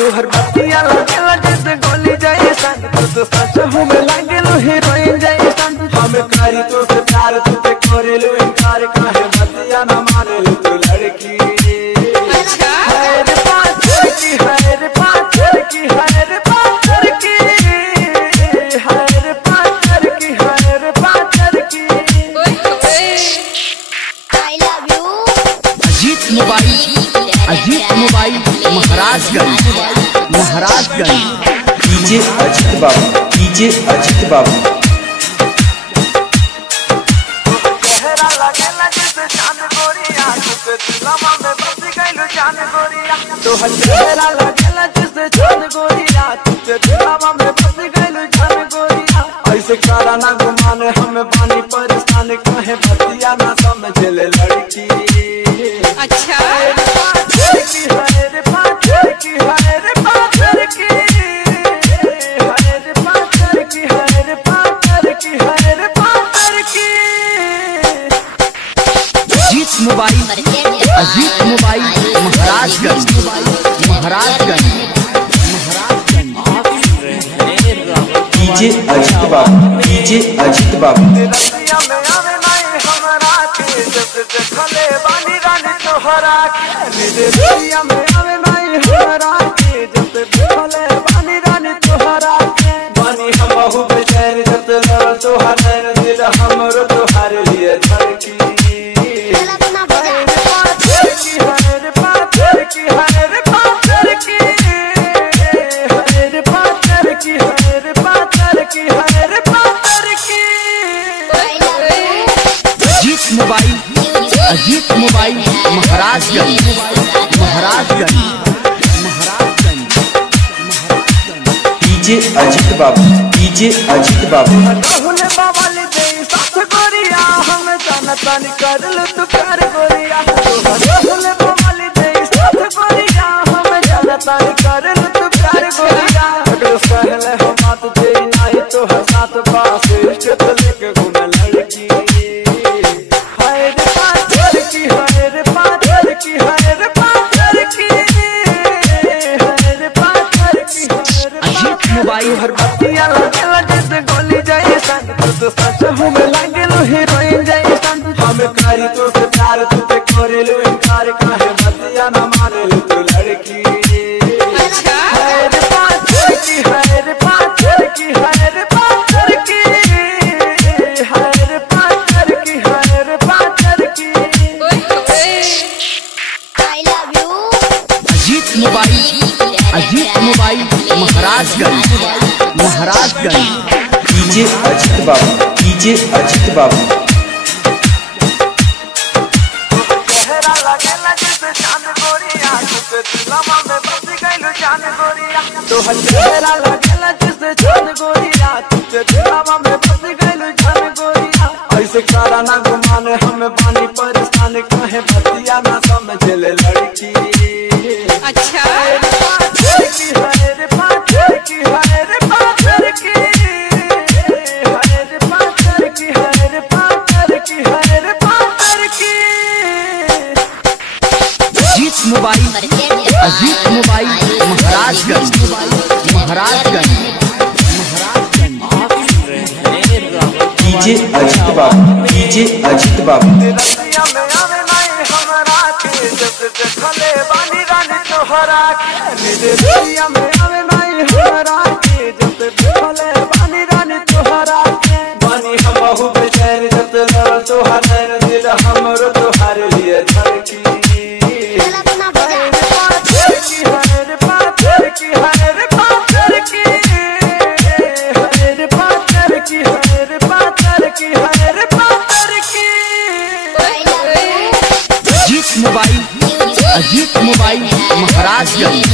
तोहर बतिया लगेला जैसे गोली जैसा, तू तो सच हूँ मैं लागेलो हीरोइन जैसा। हमें करी तो से प्यार तुझे करेलो इनकार, काहे बतिया न मानेलो तू लड़की। हाय रे पाथर की, हाय रे पाथर की, हाय रे पाथर की, हाय रे पाथर की, हाय रे पाथर की। I love you। Ajit mobile Maharajganj DJ Ajit बाबू, डीजे अजीत बाबू। चेहरा लगेला जैसे चांद गोरिया, तुझे दिलवा में बस गइलो जान गोरिया। तोहर चेहरा लगेला जैसे चांद गोरिया, तुझे दिलवा में बस गइलो जान गोरिया। ऐसे करा ना गुमान हमें पानी परेशान, काहे बतिया ना समझले लड़की। अच्छा हाय रे पाथर की, हाय रे पाथर की, हाय रे पाथर की, हाय रे पाथर की, हाय रे पाथर की, हाय रे पाथर की। अजीत मोबाइल महाराजगंज डीजे अजीत बाबू, डीजे अजीत बाबू। रतिया में आवे नहीं हमरा के, जब देखले बानी रानी तोहरा के। रतिया में आवे नहीं हमरा के, जब देखले बानी रानी तोहरा के। बानी हम बहु बेचैन जब लड़ तोहर नैन, दिल हमरो तोहर लिए धड़की। हाय रे पाथर की, हाय रे पाथर की, हाय रे पाथर की, हाय रे पाथर की, हाय रे पाथर की, हाय रे पाथर की। I love you। Ajit mobile Maharajganj DJ Ajit बाबू, डीजे अजीत बाबू। राहुल बावाली दे साथ गोरिया, हम जानता नहीं कर लो तू प्यार गोरिया। राहुल बावाली दे साथ गोरिया, हम जानता नहीं कर लो तू प्यार गोरिया। अगर सहले हम बात दे नहीं तो हसात पास इश्क तो लेके घूमे लड़की। हाय रे पाथर की, हाय रे पाथर की, हाय रे पाथर की, हाय रे पाथर की, हाय रे अजीत मोबाइल हर बतिया लगेला जैसे गोली जैसा, तू तो सच हूँ मैं लागेलो हीरोइन जैसा। हमें करी तो से प्यार तुझे करेलो इनकार, काहे बतिया न मानेलो तू लड़की। हाय रे पाथर की, हाय रे पाथर की, हाय रे पाथर की, हाय रे पाथर की, हाय रे पाथर की। I love you। Ajit mobile Maharajganj DJ Ajit बाबू, डीजे अजीत बाबू। चेहरा लगेला जैसे चांद गोरिया, तुझे दिलवा में बस गइलो जान गोरिया। तोहर चेहरा लगेला जैसे चांद गोरिया, तुझे दिलवा में बस गइलो जान गोरिया। ऐसे करा ना गुमान हमें पानी परेशान, काहे बतिया ना समझले लड़की। अच्छा हाय रे पाथर की, हाय रे पाथर की, हाय रे पाथर की, हाय रे पाथर की, हाय रे पाथर की, हाय रे पाथर की। अजीत मोबाइल महाराजगंज डीजे अजीत बाबू, डीजे अजीत बाबू। रतिया में आवे नहीं हमरा के, जब देखले बानी रानी तोहरा के। रतिया में आवे नहीं हमरा के, जब देखले बानी रानी तोहरा के। बानी हम बहु बेचैन जब लड़ तोहर नैन, दिल हमरो तोहर लिए धड़की। हाय रे पाथर की, हाय रे पाथर की, हाय रे पाथर की, हाय रे पाथर की, हाय रे पाथर की, हाय रे पाथर की। I love you। Ajit mobile Maharajganj